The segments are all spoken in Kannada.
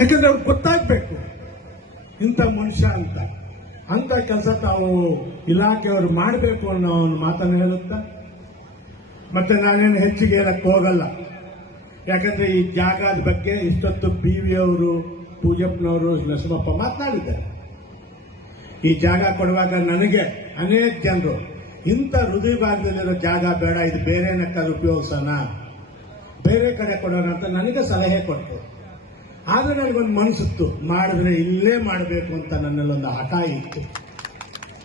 ಯಾಕಂದ್ರೆ ಅವ್ರಿಗೆ ಗೊತ್ತಾಗ್ಬೇಕು ಇಂಥ ಮನುಷ್ಯ ಅಂತ ಕೆಲಸ ತಾವು ಇಲಾಖೆಯವರು ಮಾಡಬೇಕು ಅನ್ನೋ ಒಂದು ಮಾತನ್ನು ಹೇಳುತ್ತಾ ಮತ್ತೆ ನಾನೇನು ಹೆಚ್ಚಿಗೆ ಹೇಳಕ್ ಹೋಗಲ್ಲ. ಯಾಕಂದ್ರೆ ಈ ಜಾಗದ ಬಗ್ಗೆ ಇಷ್ಟೊತ್ತು BV ಅವರು, ಪೂಜಪ್ಪನವರು, ನರಸಿಂಹಪ್ಪ ಮಾತನಾಡಿದ್ದಾರೆ. ಈ ಜಾಗ ಕೊಡುವಾಗ ನನಗೆ ಅನೇಕ ಜನರು ಇಂಥ ಹೃದಯ ಭಾಗದಲ್ಲಿರೋ ಜಾಗ ಬೇಡ, ಇದು ಬೇರೆ ನಕ್ಕಲ್ಲಿ ಉಪಯೋಗಿಸೋಣ, ಬೇರೆ ಕಡೆ ಕೊಡೋಣ ಅಂತ ನನಗೆ ಸಲಹೆ ಕೊಟ್ಟರು. ಆದ್ರೆ ನನಗೊಂದು ಮನಸ್ಸಿತ್ತು, ಮಾಡಿದ್ರೆ ಇಲ್ಲೇ ಮಾಡಬೇಕು ಅಂತ ನನ್ನಲ್ಲೊಂದು ಹಠ ಇತ್ತು.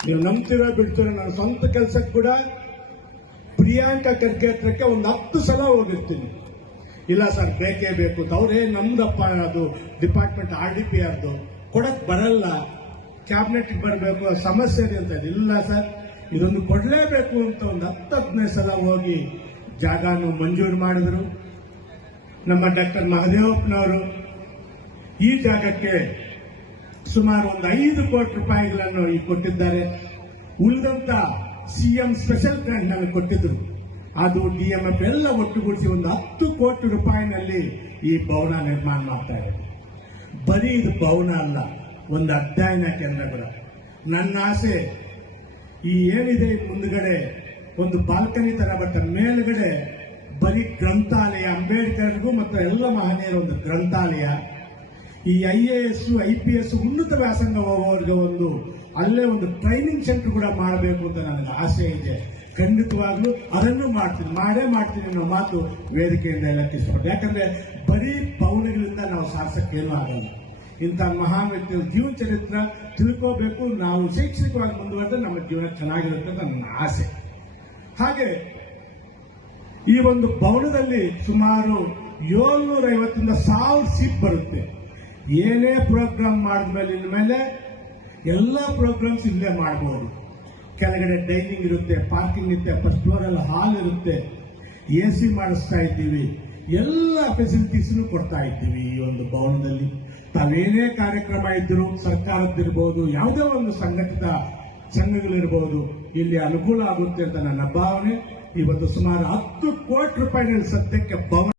ನೀವು ನಂಬ್ತಿರೋ ಬಿಡ್ತಿರೋ ನನ್ನ ಸ್ವಂತ ಕೆಲಸಕ್ಕೆ ಕೂಡ ಪ್ರಿಯಾಂಕಾ ಖರ್ಗೆ ಹತ್ರಕ್ಕೆ ಒಂದು 10 ಸಲ ಹೋಗಿರ್ತೀನಿ. ಇಲ್ಲ ಸರ್ ಬೇಕೇ ಬೇಕು ಅಂತ. ಅವರೇ ನಮ್ದಪ್ಪ ಅದು ಡಿಪಾರ್ಟ್ಮೆಂಟ್ RDPRದು ಕೊಡಕ್ ಬರಲ್ಲ, ಕ್ಯಾಬಿನೆಟ್ಗೆ ಬರಬೇಕು, ಸಮಸ್ಯೆ ಇದೆ ಅಂತ. ಇಲ್ಲ ಸರ್ ಇದೊಂದು ಕೊಡಲೇಬೇಕು ಅಂತ ಒಂದು 10-15 ಸಲ ಹೋಗಿ ಜಾಗನು ಮಂಜೂರು ಮಾಡಿದ್ರು. ನಮ್ಮ ಡಾಕ್ಟರ್ ಮಹದೇವಪ್ಪನವರು ಈ ಜಾಗಕ್ಕೆ ಸುಮಾರು ಒಂದು 5 ಕೋಟಿ ರೂಪಾಯಿಗಳನ್ನು ಕೊಟ್ಟಿದ್ದಾರೆ. ಉಳಿದಂತ CM ಸ್ಪೆಷಲ್ ಗ್ರಾಂಟ್ ನಮಗೆ ಕೊಟ್ಟಿದ್ರು. ಅದು DMF ಎಲ್ಲ ಒಟ್ಟುಗೂಡಿಸಿ ಒಂದು 10 ಕೋಟಿ ರೂಪಾಯಿನಲ್ಲಿ ಈ ಭವನ ನಿರ್ಮಾಣ ಮಾಡ್ತಾ ಇದೆ. ಬರೀ ಇದು ಭವನ ಅಲ್ಲ, ಒಂದು ಅಧ್ಯಯನ ಕೇಂದ್ರ ಕೂಡ. ನನ್ನ ಆಸೆ ಈ ಏನಿದೆ ಮುಂದ್ಗಡೆ ಒಂದು ಬಾಲ್ಕನಿ ತರ ಬಟ್ ಮೇಲ್ಗಡೆ ಬರೀ ಗ್ರಂಥಾಲಯ, ಅಂಬೇಡ್ಕರ್ಗೂ ಮತ್ತು ಎಲ್ಲ ಮಹನೀಯರ ಒಂದು ಗ್ರಂಥಾಲಯ, ಈ IAS IPS ಉನ್ನತ ವ್ಯಾಸಂಗ ಹೋಗೋರಿಗೆ ಅಲ್ಲೇ ಒಂದು ಟ್ರೈನಿಂಗ್ ಸೆಂಟರ್ ಕೂಡ ಮಾಡಬೇಕು ಅಂತ ನನಗೆ ಆಸೆ ಇದೆ. ಖಂಡಿತವಾಗ್ಲೂ ಅದನ್ನು ಮಾಡೇ ಮಾಡ್ತೀನಿ ಅನ್ನೋ ಮಾತು ವೇದಿಕೆಯಿಂದ ಹೇಳಕ್ಕೆ ಇಷ್ಟಪಡ್ತೀನಿ. ಯಾಕಂದ್ರೆ ಬರೀ ಭವನಗಳಿಂದ ನಾವು ಸಾಧಿಸಕ್ಕೇನೂ ಆಗಲ್ಲ. ಇಂಥ ಮಹಾನ್ ವ್ಯಕ್ತಿಗಳ ಜೀವನ ಚರಿತ್ರ ತಿಳ್ಕೋಬೇಕು. ನಾವು ಶೈಕ್ಷಣಿಕವಾಗಿ ಮುಂದುವರೆದ್ರೆ ನಮ್ಮ ಜೀವನ ಚೆನ್ನಾಗಿರುತ್ತೆ ಅಂತ ನನ್ನ ಆಸೆ. ಹಾಗೆ ಈ ಒಂದು ಭವನದಲ್ಲಿ ಸುಮಾರು 750ರಿಂದ 1000 ಸೀಟ್ ಬರುತ್ತೆ. ಏನೇ ಪ್ರೋಗ್ರಾಮ್ ಮಾಡಿದ್ಮೇಲೆ ಇನ್ಮೇಲೆ ಎಲ್ಲ ಪ್ರೋಗ್ರಾಮ್ಸ್ ಇಲ್ಲೇ ಮಾಡಬಹುದು. ಕೆಳಗಡೆ ಡೈನಿಂಗ್ ಇರುತ್ತೆ, ಪಾರ್ಕಿಂಗ್ ಇರುತ್ತೆ, ಫಸ್ಟ್ ಫ್ಲೋರ್ ಅಲ್ಲಿ ಹಾಲ್ ಇರುತ್ತೆ, AC ಮಾಡಿಸ್ತಾ ಇದ್ದೀವಿ, ಎಲ್ಲ ಫೆಸಿಲಿಟೀಸ್ನು ಕೊಡ್ತಾ ಇದ್ದೀವಿ. ಈ ಒಂದು ಭವನದಲ್ಲಿ ತಾವೇನೇ ಕಾರ್ಯಕ್ರಮ ಇದ್ದರೂ ಸರ್ಕಾರದ್ದಿರ್ಬೋದು, ಯಾವುದೇ ಒಂದು ಸಂಘಟಿತ ಸಂಘಗಳಿರ್ಬೋದು, ಇಲ್ಲಿ ಅನುಕೂಲ ಆಗುತ್ತೆ ಅಂತ ನನ್ನ ಭಾವನೆ. ಇವತ್ತು ಸುಮಾರು 10 ಕೋಟಿ ರೂಪಾಯಿನಲ್ಲಿ ಸದ್ಯಕ್ಕೆ ಭವನ